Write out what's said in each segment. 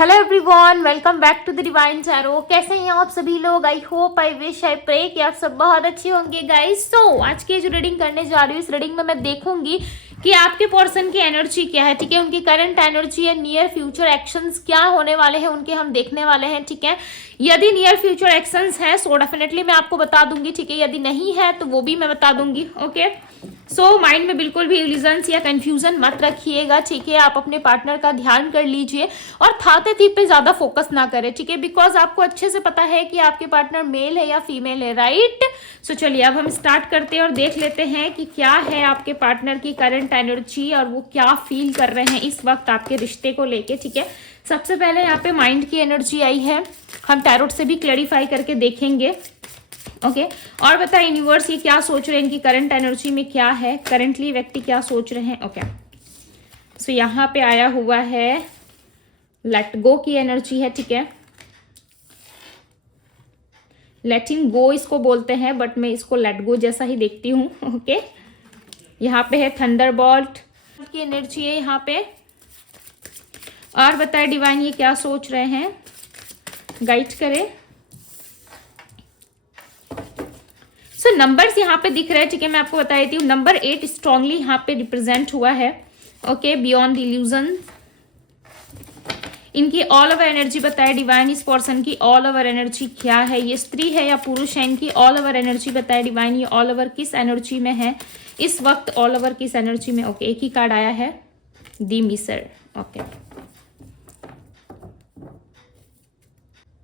Hello everyone, welcome back to the divine tarot. कैसे हैं आप सभी लोग? I hope, I wish, I pray कि आप सब बहुत अच्छे होंगे गाइस। तो आज की जो रीडिंग करने जा रही हूँ, इस रीडिंग में मैं देखूंगी कि आपके पर्सन की एनर्जी क्या है, ठीक है। उनकी करंट एनर्जी है, नियर फ्यूचर एक्शंस क्या होने वाले हैं उनके हम देखने वाले हैं, ठीक है। यदि नियर फ्यूचर एक्शंस है सो डेफिनेटली मैं आपको बता दूंगी, ठीक है। यदि नहीं है तो वो भी मैं बता दूंगी, ओके। सो माइंड में बिल्कुल भी इल्यूजन्स या कंफ्यूजन मत रखिएगा, ठीक है। आप अपने पार्टनर का ध्यान कर लीजिए और थाते थी पे ज्यादा फोकस ना करें, ठीक है, बिकॉज आपको अच्छे से पता है कि आपके पार्टनर मेल है या फीमेल है, राइट। सो चलिए अब हम स्टार्ट करते हैं और देख लेते हैं कि क्या है आपके पार्टनर की करंट एनर्जी और वो क्या फील कर रहे हैं इस वक्त आपके रिश्ते को लेके, ठीक है। सबसे पहले यहाँ पे माइंड की एनर्जी आई है, हम टैरोट से भी क्लैरिफाई करके देखेंगे, ओके। और बताए यूनिवर्स ये क्या सोच रहे हैं, इनकी करंट एनर्जी में क्या है, करंटली व्यक्ति क्या सोच रहे हैं, ओके। सो यहाँ पे आया हुआ है लेट गो की एनर्जी है, ठीक है। लेटिंग गो इसको बोलते हैं बट मैं इसको लेट गो जैसा ही देखती हूँ, ओके। यहाँ पे है थंडरबॉल्ट की एनर्जी है यहाँ पे। और बताए डिवाइन ये क्या सोच रहे हैं, गाइड करें। सो नंबर्स यहाँ पे दिख रहे हैं, ठीक है। मैं आपको बता देती हूँ नंबर 8 स्ट्रांगली यहाँ पे रिप्रेजेंट हुआ है, ओके। बियॉन्ड इल्यूजन इनकी ऑल ओवर एनर्जी बताए डिवाइन, इस पर्सन की ऑल ओवर एनर्जी क्या है, ये स्त्री है या पुरुष है, इनकी ऑल ओवर एनर्जी बताए डिवाइन। ये ऑल ओवर किस एनर्जी में है इस वक्त, ऑल ओवर किस एनर्जी में, ओके। एक ही कार्ड आया है द मिसर, ओके।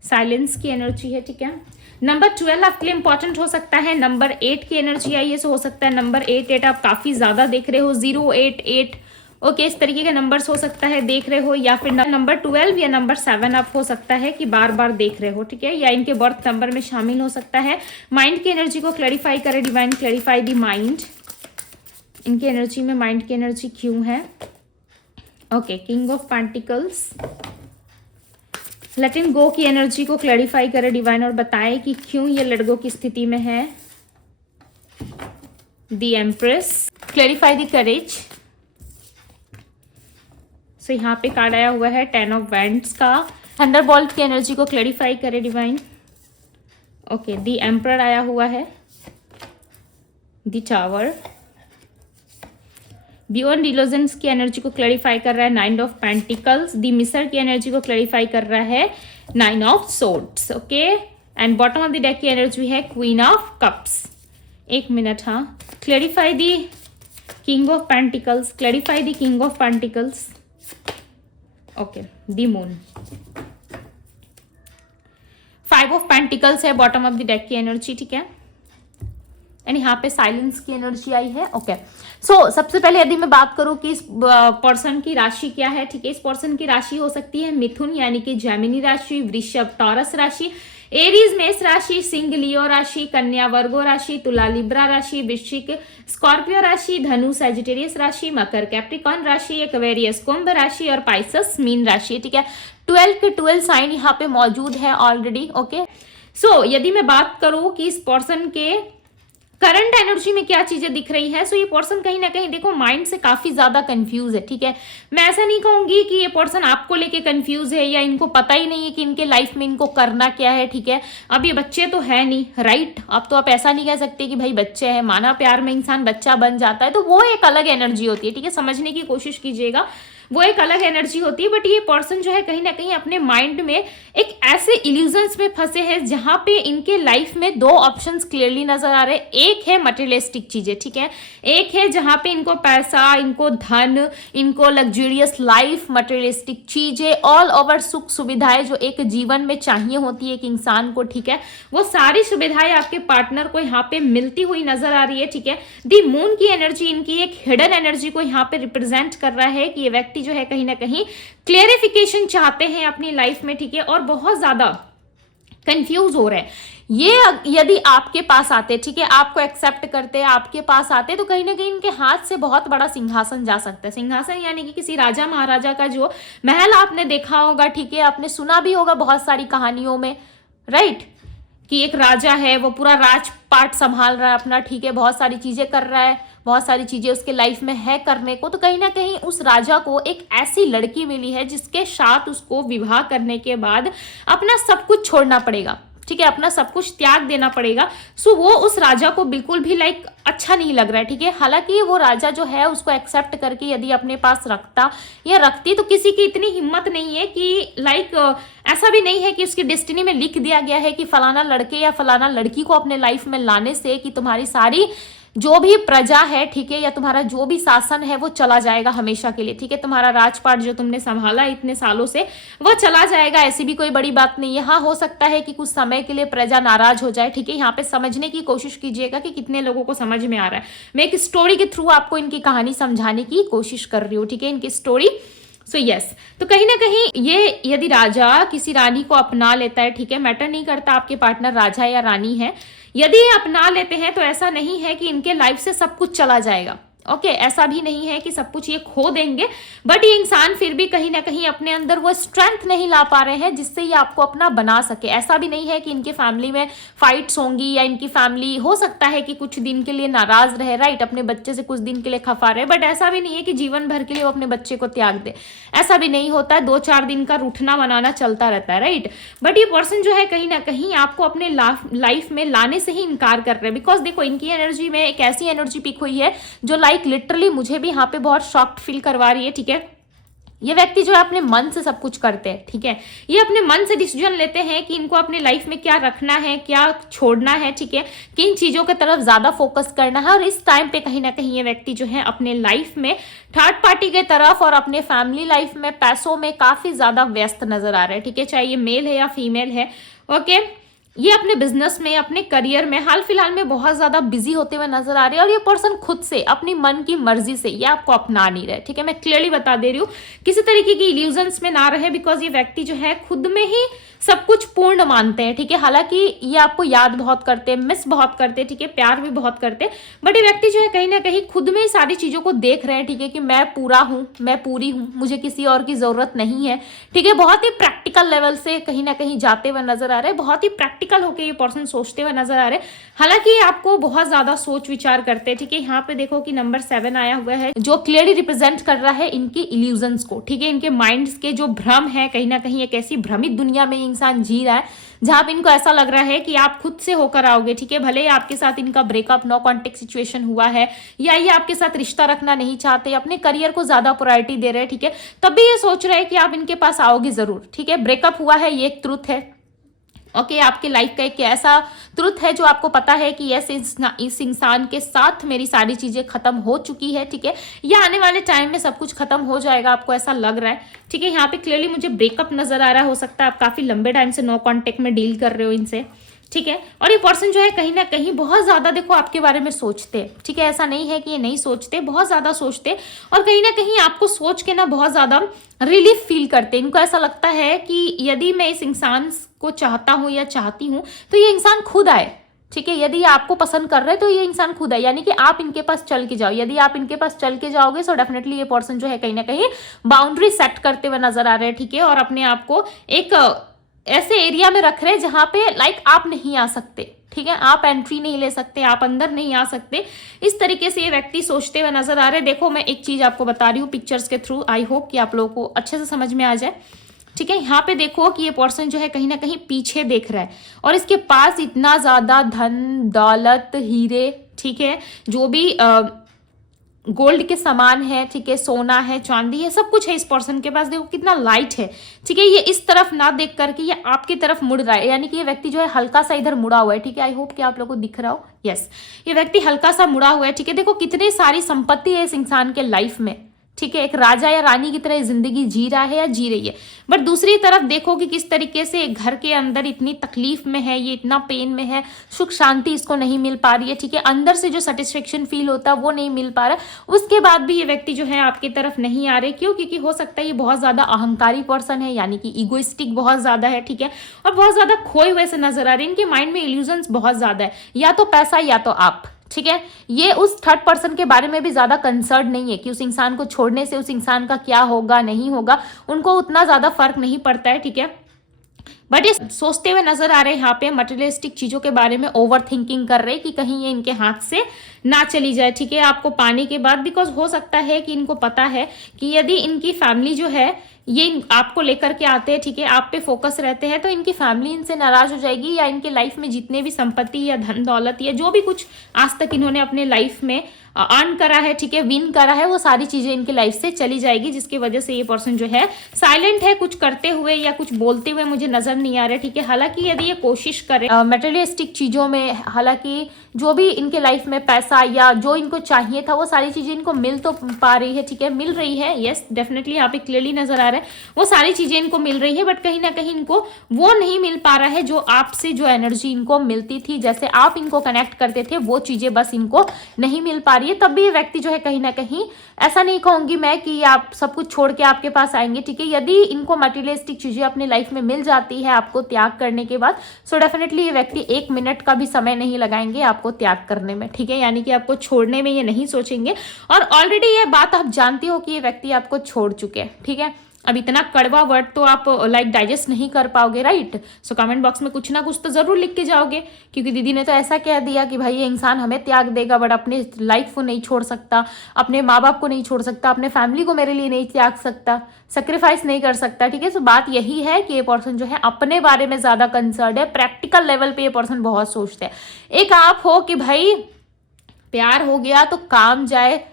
साइलेंस की एनर्जी है, ठीक है। नंबर 12 आपके लिए इंपॉर्टेंट हो सकता है, नंबर 8 की एनर्जी आई है, सो हो सकता है नंबर 8 आप काफी ज्यादा देख रहे हो, 0, 8, 8, ओके। इस तरीके के नंबर्स हो सकता है देख रहे हो, या फिर नंबर 12 या नंबर 7 आप हो सकता है कि बार बार देख रहे हो, ठीक है, या इनके बर्थ नंबर में शामिल हो सकता है। माइंड की एनर्जी को क्लैरिफाई करे डिवाइन, क्लैरिफाई द माइंड। इनकी एनर्जी में माइंड की एनर्जी क्यों है, okay. King of pentacles, let in go की एनर्जी को क्लैरिफाई करे डिवाइन और बताए कि क्यों ये लेट गो की स्थिति में है। The Empress, clarify the courage. So यहाँ पे कार्ड आया हुआ है 10 ऑफ वैंड्स का, थंडरबॉल्ट की एनर्जी को क्लैरिफाई करे डिवाइन, ओके। द एम्परर आया हुआ है, द टावर। बियॉन्ड इल्यूजन्स की एनर्जी को क्लैरिफाई कर रहा है 9 ऑफ पेंटिकल्स। द मिसर की एनर्जी को क्लैरिफाई कर रहा है 9 of swords, okay. And bottom of the deck की एनर्जी है क्वीन ऑफ कप्स। एक मिनट, हाँ, clarify the king of pentacles, clarify the king of pentacles, okay. The moon, 5 of pentacles है बॉटम ऑफ द डेक की energy, ठीक है। And यहाँ पे साइलेंस की एनर्जी आई है, ओके। सो सबसे पहले यदि मैं बात करूं कि इस पर्सन की राशि क्या है, ठीक है। इस पर्सन की राशि हो सकती है मिथुन यानी कि जेमिनी राशि, वृषभ टॉरस राशि, एरीज मेष राशि, सिंह लियो राशि, कन्या वर्गो राशि, तुला लिब्रा राशि, वृश्चिक स्कॉर्पियो राशि, धनु सैजिटेरियस राशि, मकर कैप्रिकॉन राशि, एक्वेरियस कुंभ राशि और पाइसस मीन राशि, ठीक है। 12 के 12 साइन यहाँ पे मौजूद है ऑलरेडी, ओके। सो यदि मैं बात करूं कि इस पर्सन के करंट एनर्जी में क्या चीजें दिख रही है, सो ये पर्सन कहीं ना कहीं देखो माइंड से काफी ज्यादा कंफ्यूज है, ठीक है। मैं ऐसा नहीं कहूंगी कि ये पर्सन आपको लेके कंफ्यूज है या इनको पता ही नहीं है कि इनके लाइफ में इनको करना क्या है, ठीक है। अब ये बच्चे तो है नहीं, राइट। अब तो आप ऐसा नहीं कह सकते कि भाई बच्चे हैं, माना प्यार में इंसान बच्चा बन जाता है तो वो एक अलग एनर्जी होती है, ठीक है। समझने की कोशिश कीजिएगा, वो एक अलग एनर्जी होती है। बट ये पर्सन जो है कहीं ना कहीं अपने माइंड में एक ऐसे इल्यूजन्स में फंसे हैं जहां पे इनके लाइफ में 2 ऑप्शंस क्लियरली नजर आ रहे हैं। एक है मटेरियलिस्टिक चीजें, ठीक है, एक है जहां पे इनको पैसा, इनको धन, इनको लग्जरियस लाइफ, मटेरियलिस्टिक चीजें, ऑल ओवर सुख सुविधाएं जो एक जीवन में चाहिए होती है एक इंसान को, ठीक है, वो सारी सुविधाएं आपके पार्टनर को यहाँ पे मिलती हुई नजर आ रही है, ठीक है। द मून की एनर्जी इनकी एक हिडन एनर्जी को यहाँ पे रिप्रेजेंट कर रहा है कि ये व्यक्ति जो है कहीं ना कहीं क्लियरिफिकेशन चाहते हैं अपनी लाइफ में, ठीक है, और बहुत ज्यादा कंफ्यूज हो रहे हैं। ये यदि आपके पास आते, ठीक है, आपको एक्सेप्ट करते, आपके पास आते तो कहीं ना कहीं इनके हाथ से बहुत बड़ा सिंहासन जा सकता है। सिंहासन यानी कि किसी राजा महाराजा का जो महल आपने देखा होगा, ठीक है, आपने सुना भी होगा बहुत सारी कहानियों में, राइट, कि एक राजा है वो पूरा राजपाट संभाल रहा है अपना, ठीक है, बहुत सारी चीजें कर रहा है, बहुत सारी चीजें उसके लाइफ में है करने को, तो कहीं ना कहीं उस राजा को एक ऐसी लड़की मिली है जिसके साथ उसको विवाह करने के बाद अपना सब कुछ छोड़ना पड़ेगा, ठीक है, अपना सब कुछ त्याग देना पड़ेगा। सो वो उस राजा को बिल्कुल भी लाइक अच्छा नहीं लग रहा है, ठीक है। हालांकि वो राजा जो है उसको एक्सेप्ट करके यदि अपने पास रखता या रखती, तो किसी की इतनी हिम्मत नहीं है कि लाइक ऐसा भी नहीं है कि उसकी डेस्टिनी में लिख दिया गया है कि फलाना लड़के या फलाना लड़की को अपने लाइफ में लाने से कि तुम्हारी सारी जो भी प्रजा है, ठीक है, या तुम्हारा जो भी शासन है वो चला जाएगा हमेशा के लिए, ठीक है, तुम्हारा राजपाट जो तुमने संभाला इतने सालों से वो चला जाएगा, ऐसी भी कोई बड़ी बात नहीं है। हाँ, हो सकता है कि कुछ समय के लिए प्रजा नाराज हो जाए, ठीक है। यहाँ पे समझने की कोशिश कीजिएगा कि कितने लोगों को समझ में आ रहा है। मैं एक स्टोरी के थ्रू आपको इनकी कहानी समझाने की कोशिश कर रही हूँ, ठीक है, इनकी स्टोरी। सो यस, तो कहीं ना कहीं ये यदि राजा किसी रानी को अपना लेता है, ठीक है, मैटर नहीं करता आपके पार्टनर राजा या रानी है, यदि ये अपना लेते हैं तो ऐसा नहीं है कि इनके लाइफ से सब कुछ चला जाएगा, ओके, ऐसा भी नहीं है कि सब कुछ ये खो देंगे, बट ये इंसान फिर भी कहीं ना कहीं अपने अंदर वो स्ट्रेंथ नहीं ला पा रहे हैं जिससे ये आपको अपना बना सके। ऐसा भी नहीं है कि इनके फैमिली में फाइट्स होंगी या इनकी फैमिली हो सकता है कि कुछ दिन के लिए नाराज रहे, राइट, अपने बच्चे से कुछ दिन के लिए खफा रहे, बट ऐसा भी नहीं है कि जीवन भर के लिए वो अपने बच्चे को त्याग दे, ऐसा भी नहीं होता है। 2-4 दिन का रूठना मनाना चलता रहता है, राइट। बट ये पर्सन जो है कहीं ना कहीं आपको अपने लाइफ में लाने से ही इनकार कर रहे हैं, बिकॉज देखो इनकी एनर्जी में एक ऐसी एनर्जी पिक हुई है जो लाइक लिटरली मुझे भी यहाँ पे बहुत शॉक्ड फील करवा रही है, ठीक है। ये व्यक्ति जो है अपने मन से सब कुछ करते हैं, ठीक है, ये अपने मन से डिसीजन लेते हैं कि इनको अपने लाइफ में क्या रखना है, क्या छोड़ना है, ठीक है, किन चीजों की तरफ ज्यादा फोकस करना है। और इस टाइम पे कहीं ना कहीं ये व्यक्ति जो है अपने लाइफ में थर्ड पार्टी के तरफ और अपने फैमिली लाइफ में पैसों में काफी ज्यादा व्यस्त नजर आ रहा है, ठीक है, चाहे ये मेल है या फीमेल है, ओके। ये अपने बिजनेस में, अपने करियर में हाल फिलहाल में बहुत ज्यादा बिजी होते हुए नजर आ रहे हैं, और ये पर्सन खुद से अपनी मन की मर्जी से ये आपको अपना नहीं रहे, ठीक है, मैं क्लियरली बता दे रही हूँ, किसी तरीके की इल्यूजन्स में ना रहे, बिकॉज ये व्यक्ति जो है खुद में ही सब कुछ पूर्ण मानते हैं, ठीक है। हालांकि ये आपको याद बहुत करते हैं, मिस बहुत करते हैं, ठीक है, प्यार भी बहुत करते हैं, बट ये व्यक्ति जो है कहीं ना कहीं खुद में ही सारी चीजों को देख रहे हैं, ठीक है, कि मैं पूरा हूं, मैं पूरी हूं, मुझे किसी और की जरूरत नहीं है, ठीक है। बहुत ही प्रैक्टिकल लेवल से कहीं ना कहीं जाते हुए नजर आ रहे हैं, बहुत ही प्रैक्टिकल होकर ये पर्सन सोचते हुए नजर आ रहे हैं। हालांकि आपको बहुत ज्यादा सोच विचार करते हैं, ठीक है। यहाँ पे देखो कि नंबर 7 आया हुआ है जो क्लियरली रिप्रेजेंट कर रहा है इनकी इल्यूजन्स को, ठीक है, इनके माइंड्स के जो भ्रम है, कहीं ना कहीं एक ऐसी भ्रमित दुनिया में इंसान जी रहा है जहां पे इनको ऐसा लग रहा है कि आप खुद से होकर आओगे, ठीक है, भले ही आपके साथ इनका ब्रेकअप नो कॉन्टेक्ट सिचुएशन हुआ है या ये आपके साथ रिश्ता रखना नहीं चाहते, अपने करियर को ज्यादा प्रायोरिटी दे रहे हैं, ठीक है, तब भी ये सोच रहे हैं कि आप इनके पास आओगे जरूर, ठीक है। ब्रेकअप हुआ है, ये एक ट्रुथ है, ओके, आपके लाइफ का एक ऐसा ट्रुथ है जो आपको पता है कि यस इस इंसान के साथ मेरी सारी चीजें खत्म हो चुकी है, ठीक है, या आने वाले टाइम में सब कुछ खत्म हो जाएगा, आपको ऐसा लग रहा है, ठीक है। यहाँ पे क्लियरली मुझे ब्रेकअप नजर आ रहा है, हो सकता है आप काफी लंबे टाइम से नो कॉन्टेक्ट में डील कर रहे हो इनसे, ठीक है। और ये पर्सन जो है कहीं ना कहीं बहुत ज्यादा देखो आपके बारे में सोचते हैं, ठीक है, ऐसा नहीं है कि ये नहीं सोचते, बहुत ज्यादा सोचते, और कहीं ना कहीं आपको सोच के ना बहुत ज्यादा रिलीफ फील करते हैं। इनको ऐसा लगता है कि यदि मैं इस इंसान को चाहता हूं या चाहती हूं तो ये इंसान खुद आए, ठीक है, यदि आपको पसंद कर रहे हैं तो ये इंसान खुद है, यानी कि आप इनके पास चल के जाओ। यदि आप इनके पास चल के जाओगे तो डेफिनेटली ये पर्सन जो है कहीं ना कहीं बाउंड्री सेट करते हुए नजर आ रहे हैं, ठीक है, और अपने आप को एक ऐसे एरिया में रख रहे हैं जहां पे लाइक आप नहीं आ सकते, ठीक है, आप एंट्री नहीं ले सकते, आप अंदर नहीं आ सकते, इस तरीके से ये व्यक्ति सोचते हुए नजर आ रहे हैं। देखो मैं एक चीज आपको बता रही हूँ पिक्चर्स के थ्रू, आई होप कि आप लोगों को अच्छे से समझ में आ जाए, ठीक है। यहाँ पे देखो कि ये पर्सन जो है कहीं ना कहीं पीछे देख रहा है और इसके पास इतना ज्यादा धन दौलत हीरे, ठीक है, जो भी गोल्ड के सामान है, ठीक है, सोना है, चांदी है, सब कुछ है इस पर्सन के पास। देखो कितना लाइट है, ठीक है, ये इस तरफ ना देख करके ये आपकी तरफ मुड़ रहा है, यानी कि ये व्यक्ति जो है हल्का सा इधर मुड़ा हुआ है, ठीक है, आई होप कि आप लोगों को दिख रहा हो, यस, ये व्यक्ति हल्का सा मुड़ा हुआ है, ठीक है। देखो कितनी सारी संपत्ति है इस इंसान के लाइफ में, ठीक है, एक राजा या रानी की तरह जिंदगी जी रहा है या जी रही है, बट दूसरी तरफ देखो कि किस तरीके से घर के अंदर इतनी तकलीफ में है, ये इतना पेन में है, सुख शांति इसको नहीं मिल पा रही है, ठीक है, अंदर से जो सेटिस्फेक्शन फील होता है वो नहीं मिल पा रहा, उसके बाद भी ये व्यक्ति जो है आपकी तरफ नहीं आ रहे। क्यों? क्योंकि हो सकता है ये बहुत ज्यादा अहंकारी पर्सन है, यानी कि इगोइस्टिक बहुत ज्यादा है, ठीक है, और बहुत ज्यादा खोए हुए से नजर आ रहे हैं, इनके माइंड में इल्यूजन्स बहुत ज्यादा है, या तो पैसा या तो आप, ठीक है। ये उस थर्ड पर्सन के बारे में भी ज्यादा कंसर्न नहीं है कि उस इंसान को छोड़ने से उस इंसान का क्या होगा नहीं होगा, उनको उतना ज्यादा फर्क नहीं पड़ता है, ठीक है। बट ये सोचते हुए नजर आ रहे हैं यहाँ पे, मटेरियलिस्टिक चीजों के बारे में ओवर थिंकिंग कर रहे हैं कि कहीं ये इनके हाथ से ना चली जाए, ठीक है, आपको पाने के बाद। बिकॉज हो सकता है कि इनको पता है कि यदि इनकी फैमिली जो है ये आपको लेकर के आते हैं, ठीक है, आप पे फोकस रहते हैं, तो इनकी फैमिली इनसे नाराज हो जाएगी, या इनके लाइफ में जितने भी संपत्ति या धन दौलत या जो भी कुछ आज तक इन्होंने अपने लाइफ में अर्न करा है, ठीक है, विन करा है, वो सारी चीजें इनकी लाइफ से चली जाएगी, जिसकी वजह से ये पर्सन जो है साइलेंट है, कुछ करते हुए या कुछ बोलते हुए मुझे नजर नहीं आ रहा है, ठीक है। हालांकि यदि ये कोशिश करे मटेरियलिस्टिक चीजों में, हालांकि जो भी इनके लाइफ में पैसा या जो इनको चाहिए था वो सारी चीजें इनको मिल तो पा रही है, ठीक है, मिल रही है, यस डेफिनेटली यहाँ पे क्लियरली नजर आ रहा है वो सारी चीजें इनको मिल रही है, बट कहीं ना कहीं इनको वो नहीं मिल पा रहा है जो आपसे जो एनर्जी इनको मिलती थी, जैसे आप इनको कनेक्ट करते थे, वो चीजें बस इनको नहीं मिल पा रही है। तब भी ये व्यक्ति जो है कहीं ना कहीं, ऐसा नहीं कहूंगी मैं कि आप सब कुछ छोड़ के आपके पास आएंगे, ठीक है, यदि इनको मटेरियलिस्टिक चीजें अपने लाइफ में मिल जाती है आपको त्याग करने के बाद, सो डेफिनेटली ये व्यक्ति 1 मिनट का भी समय नहीं लगाएंगे आपको त्याग करने में, ठीक है, यानी कि आपको छोड़ने में ये नहीं सोचेंगे। और ऑलरेडी ये बात आप जानती हो कि ये व्यक्ति आपको छोड़ चुके हैं, ठीक है। अब इतना कड़वा वर्ड तो आप लाइक डाइजेस्ट नहीं कर पाओगे, राइट। सो कमेंट बॉक्स में कुछ ना कुछ तो जरूर लिख के जाओगे, क्योंकि दीदी ने तो ऐसा कह दिया कि भाई ये इंसान हमें त्याग देगा बट अपने लाइफ को नहीं छोड़ सकता, अपने माँ बाप को नहीं छोड़ सकता, अपने फैमिली को मेरे लिए नहीं त्याग सकता, सेक्रीफाइस नहीं कर सकता, ठीक है। सो बात यही है कि ये पर्सन जो है अपने बारे में ज्यादा कंसर्न है, प्रैक्टिकल लेवल पे ये पर्सन बहुत सोचते हैं। एक आप हो कि भाई प्यार हो गया तो काम जाए,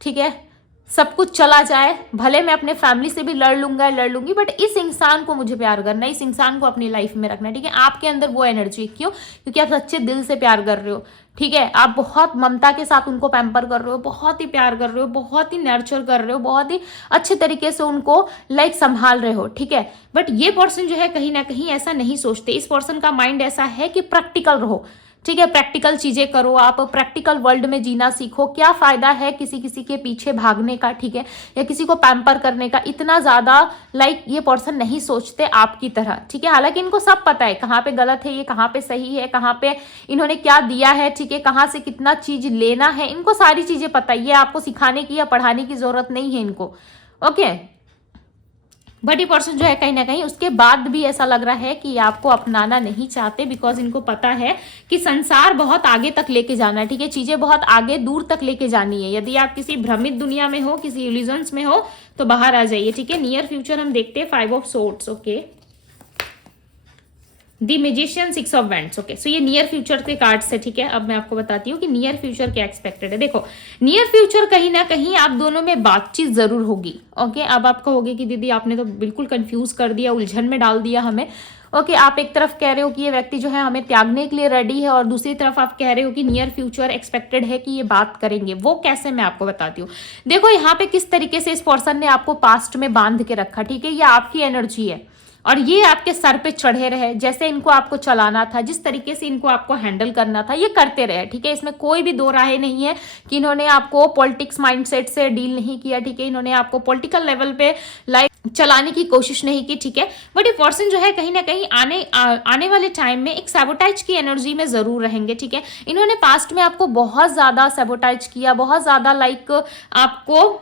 ठीक है, सब कुछ चला जाए, भले मैं अपने फैमिली से भी लड़ लूंगी, बट इस इंसान को मुझे प्यार करना है, इस इंसान को अपनी लाइफ में रखना है, ठीक है। आपके अंदर वो एनर्जी क्यों? क्योंकि आप सच्चे दिल से प्यार कर रहे हो, ठीक है, आप बहुत ममता के साथ उनको पैम्पर कर रहे हो, बहुत ही प्यार कर रहे हो, बहुत ही नर्चर कर रहे हो, बहुत ही अच्छे तरीके से उनको लाइक संभाल रहे हो, ठीक है। बट ये पर्सन जो है कहीं ना कहीं ऐसा नहीं सोचते, इस पर्सन का माइंड ऐसा है कि प्रैक्टिकल रहो, ठीक है, प्रैक्टिकल चीजें करो, आप प्रैक्टिकल वर्ल्ड में जीना सीखो। क्या फायदा है किसी किसी के पीछे भागने का, ठीक है, या किसी को पैम्पर करने का, इतना ज्यादा लाइक ये पर्सन नहीं सोचते आपकी तरह, ठीक है। हालांकि इनको सब पता है कहाँ पे गलत है, ये कहाँ पे सही है, कहाँ पे इन्होंने क्या दिया है, ठीक है, कहाँ से कितना चीज लेना है, इनको सारी चीजें पता है, ये आपको सिखाने की या पढ़ाने की जरूरत नहीं है इनको, ओके। बट ये पर्सन जो है कहीं ना कहीं उसके बाद भी ऐसा लग रहा है कि आपको अपनाना नहीं चाहते, बिकॉज इनको पता है कि संसार बहुत आगे तक लेके जाना है, ठीक है, चीजें बहुत आगे दूर तक लेके जानी है। यदि आप किसी भ्रमित दुनिया में हो, किसी इल्यूजन्स में हो, तो बाहर आ जाइए, ठीक है। नियर फ्यूचर हम देखते हैं 5 of swords, okay, the Magician, 6 of wands, okay. So ये नियर फ्यूचर के कार्ड्स है, ठीक है। अब मैं आपको बताती हूँ कि नियर फ्यूचर क्या एक्सपेक्टेड है। देखो नियर फ्यूचर कहीं ना कहीं आप दोनों में बातचीत जरूर होगी, ओके। अब आप कहोगे कि दीदी आपने तो बिल्कुल कंफ्यूज कर दिया, उलझन में डाल दिया हमें, ओके। आप एक तरफ कह रहे हो कि ये व्यक्ति जो है हमें त्यागने के लिए रेडी है, और दूसरी तरफ आप कह रहे हो कि नियर फ्यूचर एक्सपेक्टेड है कि ये बात करेंगे। वो कैसे, मैं आपको बताती हूँ। देखो यहाँ पे किस तरीके से इस पर्सन ने आपको पास्ट में बांध के रखा, ठीक है, ये आपकी एनर्जी है और ये आपके सर पे चढ़े रहे, जैसे इनको आपको चलाना था, जिस तरीके से इनको आपको हैंडल करना था, ये करते रहे, ठीक है। इसमें कोई भी दो राहें नहीं है कि इन्होंने आपको पॉलिटिक्स माइंडसेट से डील नहीं किया, ठीक है, इन्होंने आपको पॉलिटिकल लेवल पे लाइक चलाने की कोशिश नहीं की, ठीक है। बट ये पर्सन जो है कहीं ना कहीं आने वाले टाइम में एक सैबोटाइज की एनर्जी में जरूर रहेंगे, ठीक है। इन्होंने पास्ट में आपको बहुत ज्यादा सैबोटाइज किया, बहुत ज्यादा लाइक आपको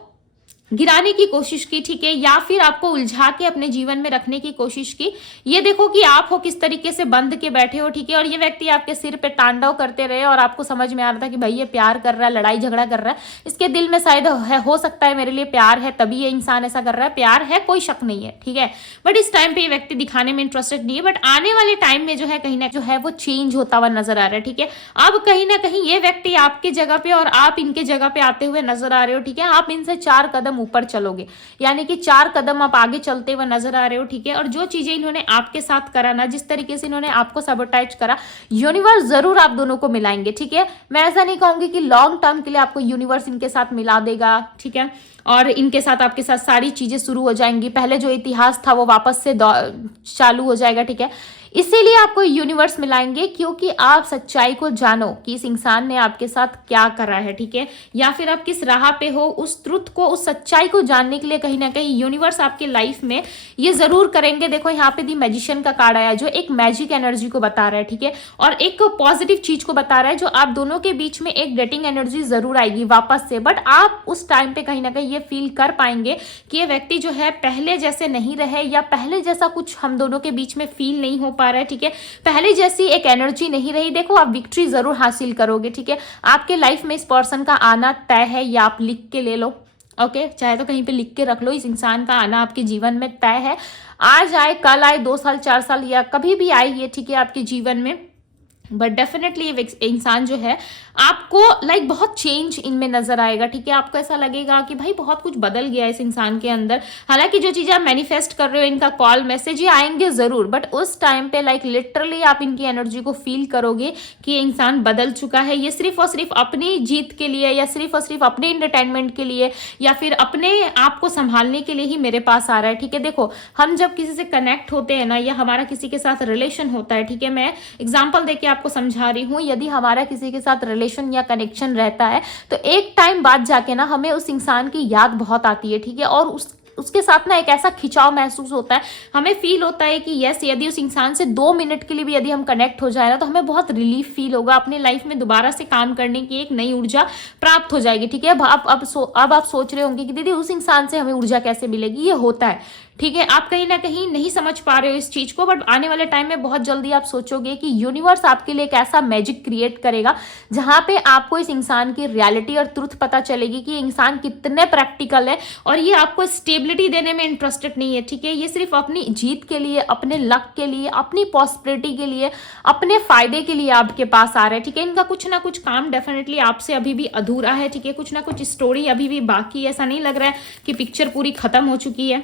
गिराने की कोशिश की, ठीक है, या फिर आपको उलझा के अपने जीवन में रखने की कोशिश की। ये देखो कि आप हो किस तरीके से बंद के बैठे हो, ठीक है, और ये व्यक्ति आपके सिर पे तांडव करते रहे और आपको समझ में आ रहा था कि भाई ये प्यार कर रहा है, लड़ाई झगड़ा कर रहा है, इसके दिल में शायद हो सकता है मेरे लिए प्यार है, तभी ये इंसान ऐसा कर रहा है, प्यार है, कोई शक नहीं है, ठीक है। बट इस टाइम पे ये व्यक्ति दिखाने में इंटरेस्टेड नहीं है, बट आने वाले टाइम में जो है कहीं ना जो है वो चेंज होता हुआ नजर आ रहा है, ठीक है। अब कहीं ना कहीं ये व्यक्ति आपके जगह पे और आप इनके जगह पे आते हुए नजर आ रहे हो, ठीक है। आप इनसे 4 कदम ऊपर चलोगे, यानी कि 4 कदम आप आगे चलते हुए नजर आ रहे हो, ठीक है। और जो चीजें इन्होंने आपके साथ करा ना, जिस तरीके से इन्होंने आपको सबोटाइज करा, यूनिवर्स जरूर आप दोनों को मिलाएंगे, ठीक है। मैं ऐसा नहीं कहूंगी कि लॉन्ग टर्म के लिए आपको यूनिवर्स इनके साथ मिला देगा, ठीक है, और इनके साथ आपके साथ सारी चीजें शुरू हो जाएंगी, पहले जो इतिहास था वो वापस से चालू हो जाएगा, ठीक है। इसीलिए आपको यूनिवर्स मिलाएंगे, क्योंकि आप सच्चाई को जानो कि इस इंसान ने आपके साथ क्या करा है, ठीक है, या फिर आप किस राह पे हो, उस ट्रुथ को, उस सच्चाई को जानने के लिए कहीं ना कहीं यूनिवर्स आपके लाइफ में ये जरूर करेंगे। देखो यहाँ पे दी मैजिशियन का कार्ड आया जो एक मैजिक एनर्जी को बता रहा है, ठीक है, और एक पॉजिटिव चीज को बता रहा है, जो आप दोनों के बीच में एक डेटिंग एनर्जी जरूर आएगी वापस से। बट आप उस टाइम पे कहीं ना कहीं ये फील कर पाएंगे कि ये व्यक्ति जो है पहले जैसे नहीं रहे, या पहले जैसा कुछ हम दोनों के बीच में फील नहीं हो पा रहा है, ठीक है, पहले जैसी एक एनर्जी नहीं रही। देखो आप विक्ट्री जरूर हासिल करोगे, ठीक है, आपके लाइफ में इस पर्सन का आना तय है, या आप लिख के ले लो, ओके, चाहे तो कहीं पे लिख के रख लो, इस इंसान का आना आपके जीवन में तय है। आज आए, कल आए, 2 साल 4 साल या कभी भी आए ये, ठीक है, आपके जीवन में। बट डेफिनेटली ये इंसान जो है आपको लाइक बहुत चेंज इनमें नजर आएगा, ठीक है, आपको ऐसा लगेगा कि भाई बहुत कुछ बदल गया है इस इंसान के अंदर। हालांकि जो चीजें आप मैनिफेस्ट कर रहे हो, इनका कॉल मैसेज ये आएंगे जरूर, बट उस टाइम पे लाइक लिटरली आप इनकी एनर्जी को फील करोगे कि ये इंसान बदल चुका है। ये सिर्फ और सिर्फ अपनी जीत के लिए, या सिर्फ और सिर्फ अपने एंटरटेनमेंट के लिए, या फिर अपने आप को संभालने के लिए ही मेरे पास आ रहा है, ठीक है। देखो हम जब किसी से कनेक्ट होते हैं ना, या हमारा किसी के साथ रिलेशन होता है, ठीक है, मैं एग्जाम्पल देके आपको समझा रही हूँ, यदि हमारा किसी के साथ रिलेशन या कनेक्शन रहता है तो एक टाइम बाद जाके ना हमें उस इंसान की याद बहुत आती है, ठीक है, और उसके साथ ना एक ऐसा खिंचाव महसूस होता है, हमें फील होता है कि यस, यदि उस इंसान से 2 मिनट के लिए भी यदि हम कनेक्ट हो जाए ना, तो हमें बहुत रिलीफ फील होगा, अपने लाइफ में दोबारा से काम करने की एक नई ऊर्जा प्राप्त हो जाएगी, ठीक है। अब आप सोच रहे होंगे कि दीदी उस इंसान से हमें ऊर्जा कैसे मिलेगी, ये होता है, ठीक है, आप कहीं ना कहीं नहीं समझ पा रहे हो इस चीज को, बट आने वाले टाइम में बहुत जल्दी आप सोचोगे कि यूनिवर्स आपके लिए एक ऐसा मैजिक क्रिएट करेगा जहां पे आपको इस इंसान की रियलिटी और ट्रुथ पता चलेगी कि ये इंसान कितने प्रैक्टिकल है, और ये आपको स्टेबिलिटी देने में इंटरेस्टेड नहीं है, ठीक है, ये सिर्फ अपनी जीत के लिए, अपने लक के लिए, अपनी पॉसिबिलिटी के लिए, अपने फायदे के लिए आपके पास आ रहे हैं, ठीक है। इनका कुछ ना कुछ काम डेफिनेटली आपसे अभी भी अधूरा है, ठीक है, कुछ ना कुछ स्टोरी अभी भी बाकी है, ऐसा नहीं लग रहा है कि पिक्चर पूरी खत्म हो चुकी है,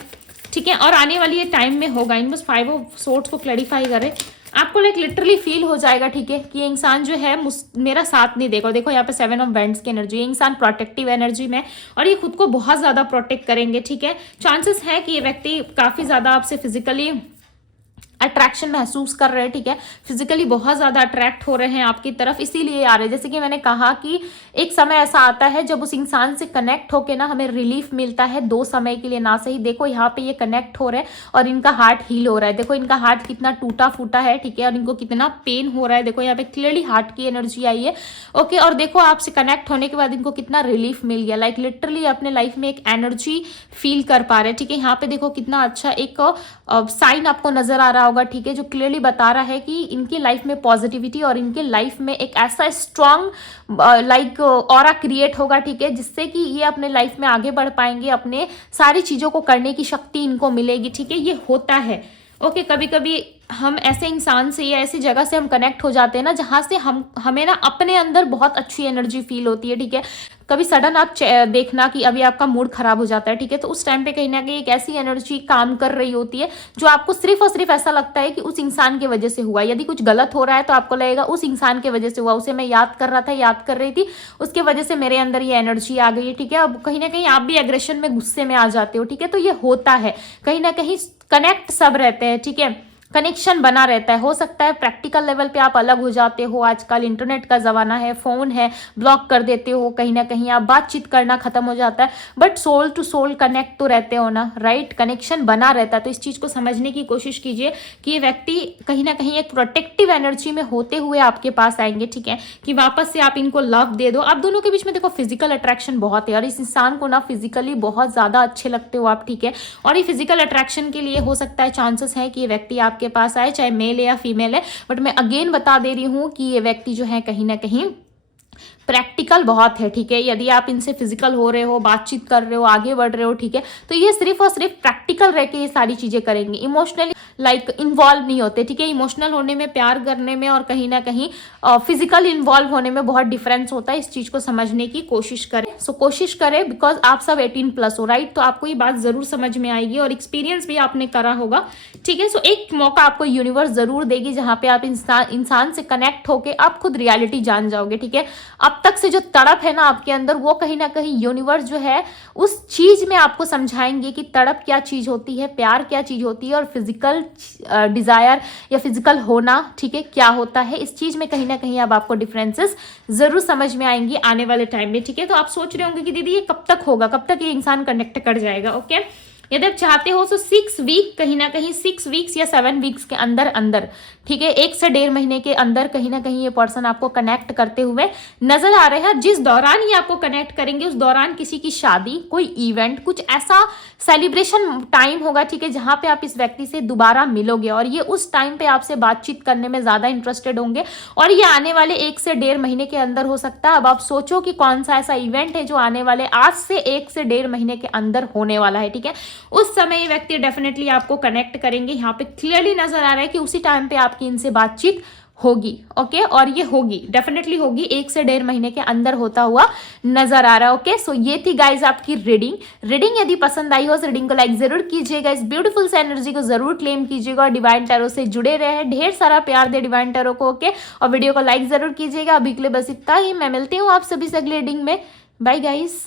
ठीक है, और आने वाली ये टाइम में होगा। इन बस 5 ऑफ सोर्ड्स को क्लैरिफाई करें, आपको लाइक लिटरली फील हो जाएगा, ठीक है, कि ये इंसान जो है मेरा साथ नहीं देगा। देखो यहाँ पे 7 ऑफ वेंड्स की एनर्जी, ये इंसान प्रोटेक्टिव एनर्जी में, और ये खुद को बहुत ज्यादा प्रोटेक्ट करेंगे, ठीक है। चांसेस है कि ये व्यक्ति काफी ज्यादा आपसे फिजिकली अट्रैक्शन महसूस कर रहे हैं, ठीक है, फिजिकली बहुत ज्यादा अट्रैक्ट हो रहे हैं आपकी तरफ, इसीलिए आ रहे हैं। जैसे कि मैंने कहा कि एक समय ऐसा आता है जब उस इंसान से कनेक्ट होके ना हमें रिलीफ मिलता है, 2 समय के लिए ना सही। देखो यहाँ पे ये कनेक्ट हो रहे हैं और इनका हार्ट हील हो रहा है, देखो इनका हार्ट कितना टूटा फूटा है, ठीक है, और इनको कितना पेन हो रहा है, देखो यहाँ पे क्लियरली हार्ट की एनर्जी आई है, ओके, और देखो आपसे कनेक्ट होने के बाद इनको कितना रिलीफ मिल गया, लाइक लिटरली अपने लाइफ में एक एनर्जी फील कर पा रहे हैं, ठीक है। यहाँ पे देखो कितना अच्छा एक साइन आपको नजर आ रहा होगा, ठीक है, जो क्लियरली बता रहा है कि इनकी लाइफ में पॉजिटिविटी और इनके लाइफ में एक ऐसा स्ट्रॉन्ग लाइक ऑरा क्रिएट होगा, ठीक है, जिससे कि ये अपने लाइफ में आगे बढ़ पाएंगे, अपने सारी चीजों को करने की शक्ति इनको मिलेगी, ठीक है। ये होता है, ओके, कभी कभी हम ऐसे इंसान से या ऐसी जगह से हम कनेक्ट हो जाते हैं ना जहां से हमें ना अपने अंदर बहुत अच्छी एनर्जी फील होती है, ठीक है। कभी सडन आप देखना कि अभी आपका मूड खराब हो जाता है, ठीक है, तो उस टाइम पे कहीं ना कहीं एक ऐसी एनर्जी काम कर रही होती है जो आपको सिर्फ और सिर्फ ऐसा लगता है कि उस इंसान की वजह से हुआ। यदि कुछ गलत हो रहा है तो आपको लगेगा उस इंसान की वजह से हुआ, उसे मैं याद कर रहा था, याद कर रही थी, उसकी वजह से मेरे अंदर ये एनर्जी आ गई है, ठीक है। अब कहीं ना कहीं आप भी एग्रेशन में, गुस्से में आ जाते हो, ठीक है, तो ये होता है, कहीं ना कहीं कनेक्ट सब रहते हैं, ठीक है, कनेक्शन बना रहता है। हो सकता है प्रैक्टिकल लेवल पे आप अलग हो जाते हो, आजकल इंटरनेट का ज़माना है, फ़ोन है, ब्लॉक कर देते हो, कहीं ना कहीं आप बातचीत करना ख़त्म हो जाता है, but soul to soul connect तो रहते हो ना, राइट, कनेक्शन बना रहता है। तो इस चीज़ को समझने की कोशिश कीजिए कि ये व्यक्ति कहीं ना कहीं एक प्रोटेक्टिव एनर्जी में होते हुए आपके पास आएंगे, ठीक है, कि वापस से आप इनको लव दे दो। आप दोनों के बीच में देखो फिजिकल अट्रैक्शन बहुत है, और इस इंसान को ना फिजिकली बहुत ज़्यादा अच्छे लगते हो आप, ठीक है, और ये फिजिकल अट्रैक्शन के लिए हो सकता है चांसेस है कि ये व्यक्ति आपके पास आए, चाहे मेल है या फीमेल है, बट मैं अगेन बता दे रही हूं कि ये व्यक्ति जो है कहीं ना कहीं प्रैक्टिकल बहुत है, ठीक है। यदि आप इनसे फिजिकल हो रहे हो, बातचीत कर रहे हो, आगे बढ़ रहे हो, ठीक है, तो ये सिर्फ और सिर्फ प्रैक्टिकल रह के ये सारी चीजें करेंगे, इमोशनली लाइक इन्वॉल्व नहीं होते, ठीक है। इमोशनल होने में, प्यार करने में और कहीं ना कहीं फिजिकल इन्वॉल्व होने में बहुत डिफरेंस होता है। इस चीज को समझने की कोशिश करें, कोशिश करें, बिकॉज आप सब 18+ हो, राइट, तो आपको ये बात जरूर समझ में आएगी और एक्सपीरियंस भी आपने करा होगा, ठीक है। सो एक मौका आपको यूनिवर्स जरूर देगी जहां पे आप इंसान से कनेक्ट होके आप खुद रियलिटी जान जाओगे, ठीक है। अब तक से जो तड़प है ना आपके अंदर, वो कहीं ना कहीं यूनिवर्स जो है उस चीज में आपको समझाएंगे कि तड़प क्या चीज होती है, प्यार क्या चीज होती है, और फिजिकल डिजायर या फिजिकल होना, ठीक है, क्या होता है, इस चीज में कहीं ना कहीं अब आपको डिफरेंसेस जरूर समझ में आएंगी आने वाले टाइम में, ठीक है। तो आप सोच रहे होंगे कि दीदी ये कब तक होगा, कब तक ये इंसान कनेक्ट कर जाएगा, ओके। यदि आप चाहते हो तो 6 वीक, कहीं ना कहीं 6 वीक्स या 7 वीक्स के अंदर अंदर, ठीक है, 1 से 1.5 महीने के अंदर कहीं ना कहीं ये पर्सन आपको कनेक्ट करते हुए नजर आ रहे हैं। जिस दौरान ये आपको कनेक्ट करेंगे उस दौरान किसी की शादी, कोई इवेंट, कुछ ऐसा सेलिब्रेशन टाइम होगा, ठीक है, जहां पे आप इस व्यक्ति से दोबारा मिलोगे और ये उस टाइम पे आपसे बातचीत करने में ज्यादा इंटरेस्टेड होंगे और ये आने वाले 1 से 1.5 महीने के अंदर हो सकता है। अब आप सोचो कि कौन सा ऐसा इवेंट है जो आने वाले आज से 1 से 1.5 महीने के अंदर होने वाला है, ठीक है। उस समय ये व्यक्ति डेफिनेटली आपको कनेक्ट करेंगे। यहाँ पे क्लियरली नजर आ रहा है कि उसी टाइम पे आपकी इनसे बातचीत होगी, ओके, और ये होगी, डेफिनेटली होगी, 1 से 1.5 महीने के अंदर होता हुआ नजर आ रहा है, ओके। सो ये थी गाइज आपकी रीडिंग यदि पसंद आई हो तो रीडिंग को लाइक जरूर कीजिएगा, इस ब्यूटीफुल से एनर्जी को जरूर क्लेम कीजिएगा और डिवाइन टैरो से जुड़े रहे, ढेर सारा प्यार दे डिवाइन टैरो को, ओके, और वीडियो को लाइक जरूर कीजिएगा। अभी के लिए बस इतना ही, मैं मिलती हूँ आप सभी से अगली रीडिंग में। Bye guys.